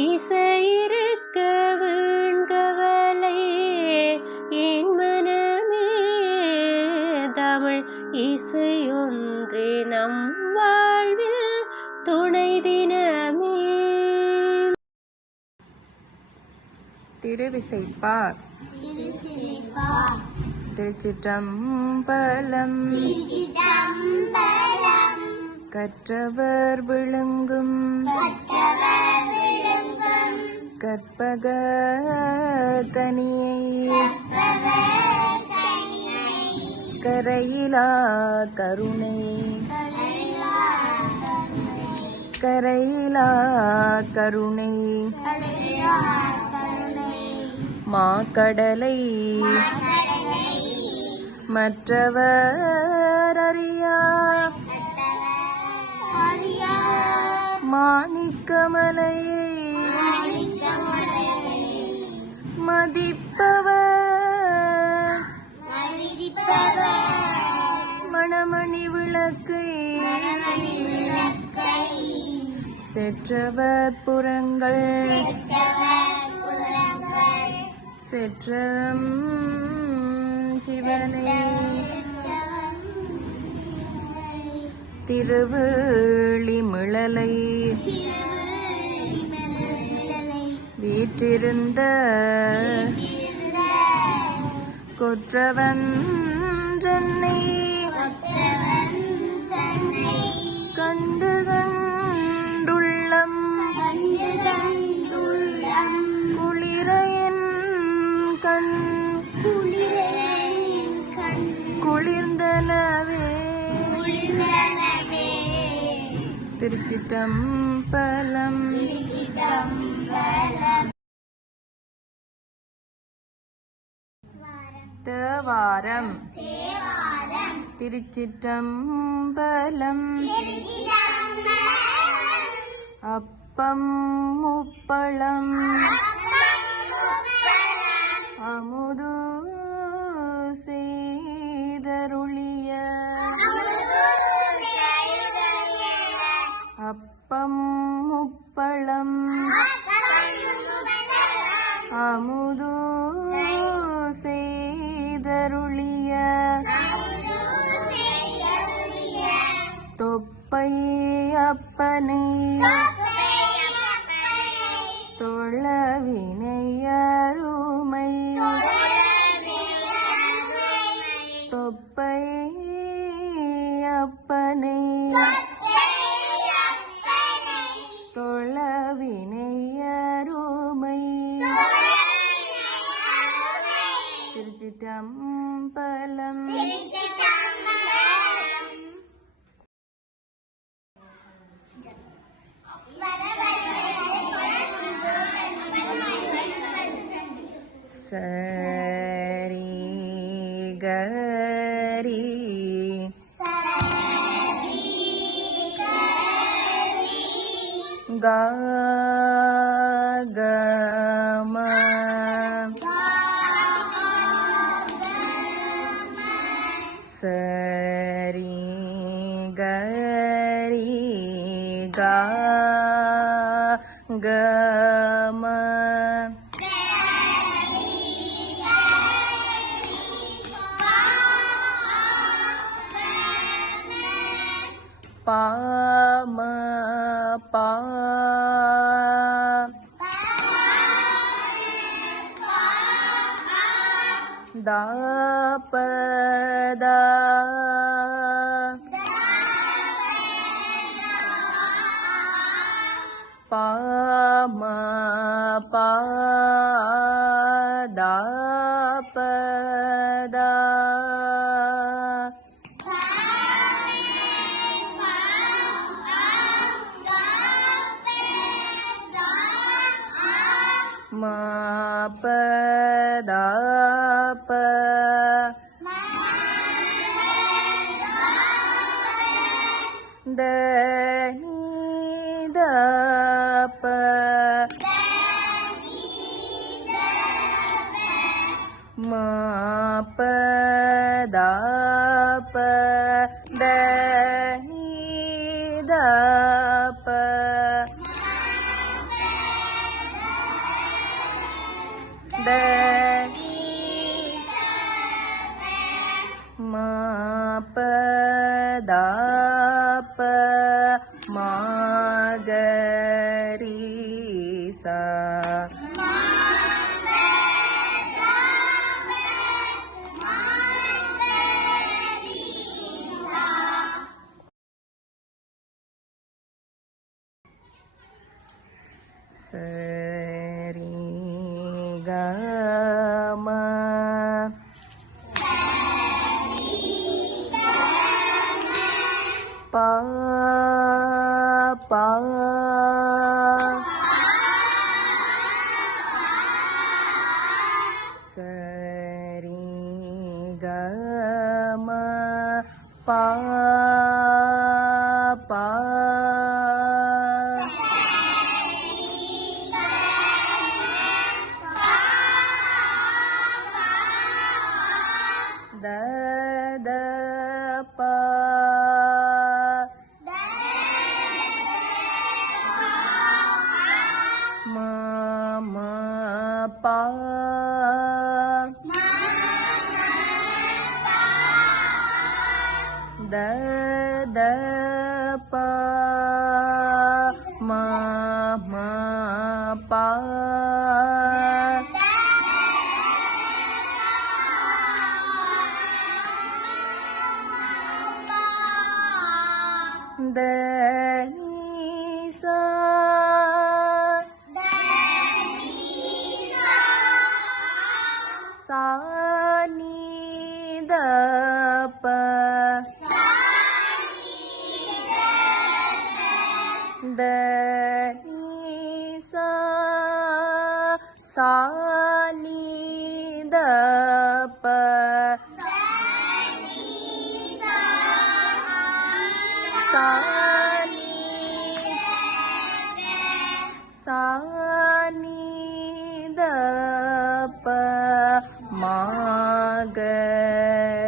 இசையிருக்க வீண்கவலை என் மனமே, தமிழ் இசையொன்றே நம் வாழ்வில் துணை தினமே. திருவிசைப்பா. திருச்சிற்றம்பலம். கற்றவர் விளங்கும் கற்பக கனியை கரையிலா கருணை கரையிலா கருணை மாக்கடலை மற்றவர் அறியா மாணிக்கமலையை மதிப்பவர் மணமணி விளக்கை செற்றவர் புறங்கள் செற்றம் சிவனை திருவேளிமிழலை வீற்றிருந்த கொற்றவன் தன்னை கண்டு கண்டுள்ளம் குளிரையன் கண் குளிர்ந்தனவே. திருச்சிற்றம்பலம். தேவாரம். திருச்சிற்றம்பலம். அப்பம் முப்பழம் அமுது செய்தருளிய அப்பம் முப்பழம் அமுது செய்தருளிய தொப்பை அப்பனை தொழவினை அருமை தொப்பை அப்பனை தொழவினை அருமை. திருச்சிற்றம்பலம். சரி கரி கம சரி கரி கம பாம பா தாபதா பாம பா தாபதா மாபதாப தனிதப மாபதாப தனிதப ma pa da pa ma ga ri sa Sari ga ma pa pa Sari ga ma pa pa da da pa ma ma pa da da pa ma ma pa da ni sa sa ni da pa da ni sa sa ni da pa sa ni da pa ma ga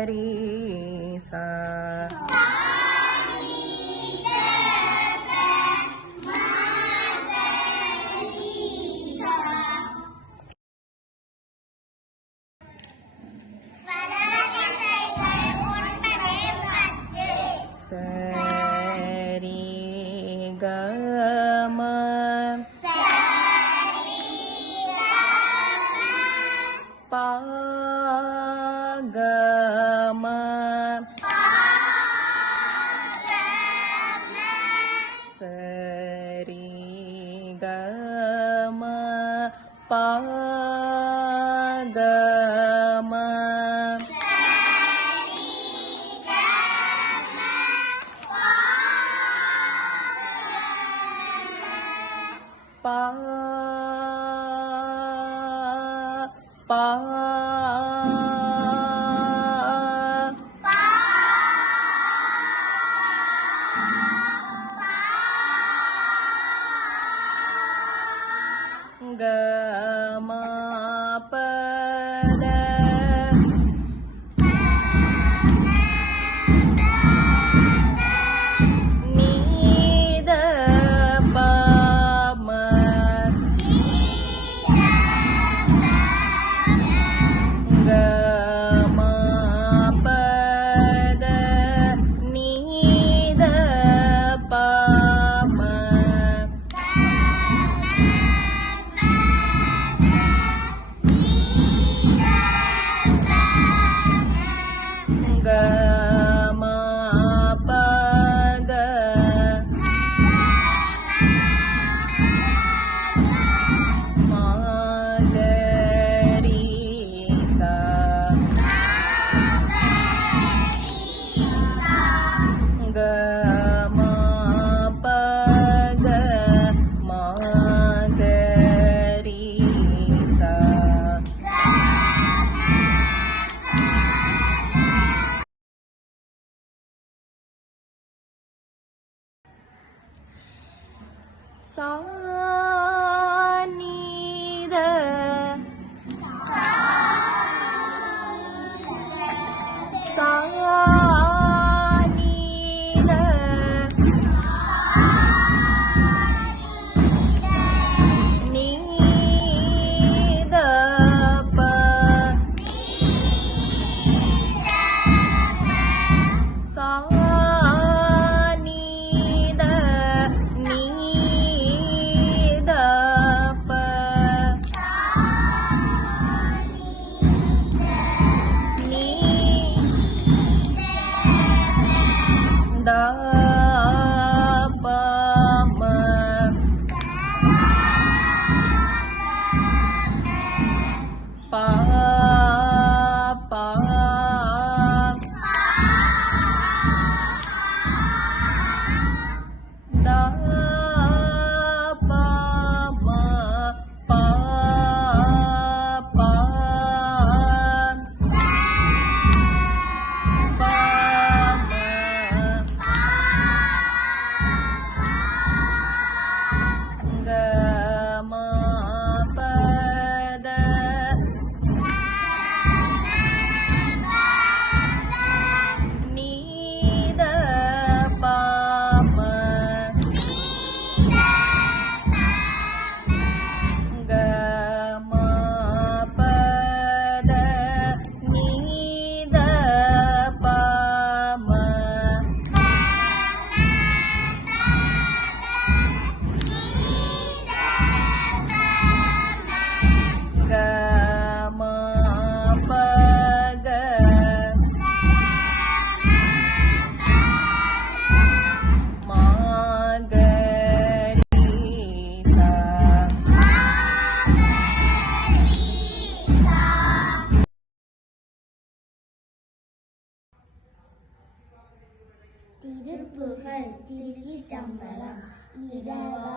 ri sa Sari ga ma pa ga ma Sari ga ma pa ga ma pa pa ga ma pa da ni da pa ma ga ma pa da ni da pa ma ga ma pa ga ma ga ri sa ga ma pa ga ma ga ri sa sa ni da sa ni da ni da திருச்சிற்றம்பலம். இரவா